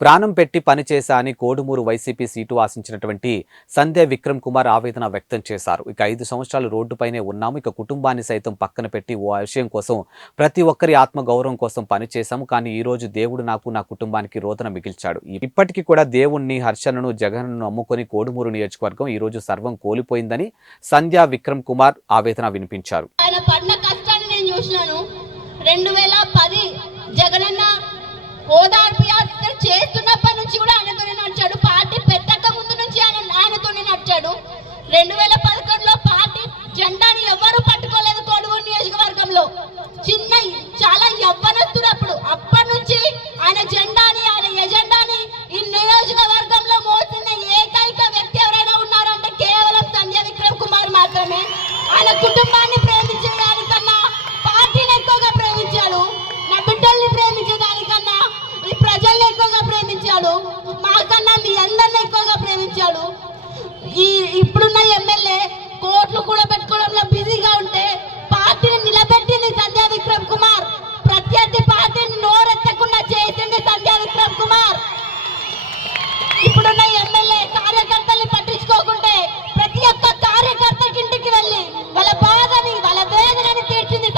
ప్రాణం పెట్టి పనిచేశా అని కోడుమూరు వైసీపీ సీటు ఆశించినటువంటి సంధ్య విక్రమ్ కుమార్ ఆవేదన వ్యక్తం చేశారు. ఇక 5 సంవత్సరాలు రోడ్డుపైనే ఉన్నాము. ఇక కుటుంబాన్ని సైతం పక్కన పెట్టి ఓ విషయం కోసం ప్రతి ఒక్కరి ఆత్మగౌరవం కోసం పనిచేశాము. కానీ ఈ రోజు దేవుడు నాకు నా కుటుంబానికి రోదన మిగిల్చాడు. ఇప్పటికీ కూడా దేవుణ్ణి హర్షణను జగన్ను నమ్ముకొని కోడుమూరు నియోజకవర్గం ఈ రోజు సర్వం కోల్పోయిందని సంధ్య విక్రమ్ కుమార్ ఆవేదన వినిపించారు. 2010 జగనన్న ఓదార్పు యాత్ర చేస్తున్నప్పటి నుంచి కూడా ఆయనతోనే నడిచాడు. పార్టీ పెట్టక ముందు నుంచి ఆయనతోనే నడిచాడు. 2011లో పార్టీ జెండాని ఎవరు పట్టుకోలేదు కోడుమూరు నియోజకవర్గంలో. చాలా యవ్వనస్తుడు అప్పటి నుంచి ఆయన జెండాని ఆయన ఎజెండాని ఈ నియోజకవర్గంలో మోసిన ఏకైక వ్యక్తి ఎవరైనా ఉన్నారంటే కేవలం సంధ్య విక్రమ్ కుమార్ మాత్రమే. ఆయన కుటుంబాన్ని ప్రేమించే దానికన్నా పార్టీని ఎక్కువగా ప్రేమించాడు. నా బిడ్డల్ని ప్రేమించే దానికన్నా ఈ ప్రజల్ని ఎక్కువగా ప్రేమించాడు. మాకన్నా మీ అందరిని ఎక్కువగా ప్రేమించాడు. ఇప్పుడున్న ఎమ్మెల్యే కోట్లు కూడా పెట్టుకోవడంలో బిజీగా ఉంటే పార్టీని నిలబెట్టింది సంధ్య విక్రమ్ కుమార్. ప్రత్యర్థి పార్టీని నోరెత్తకుండా చేసింది సంధ్య విక్రమ్ కుమార్. ఇప్పుడున్న ఎమ్మెల్యే కార్యకర్తల్ని పట్టించుకోకుంటే ప్రతి ఒక్క కార్యకర్తకి ఇంటికి వెళ్ళి వాళ్ళ బాధని వాళ్ళ వేదనని తీర్చింది.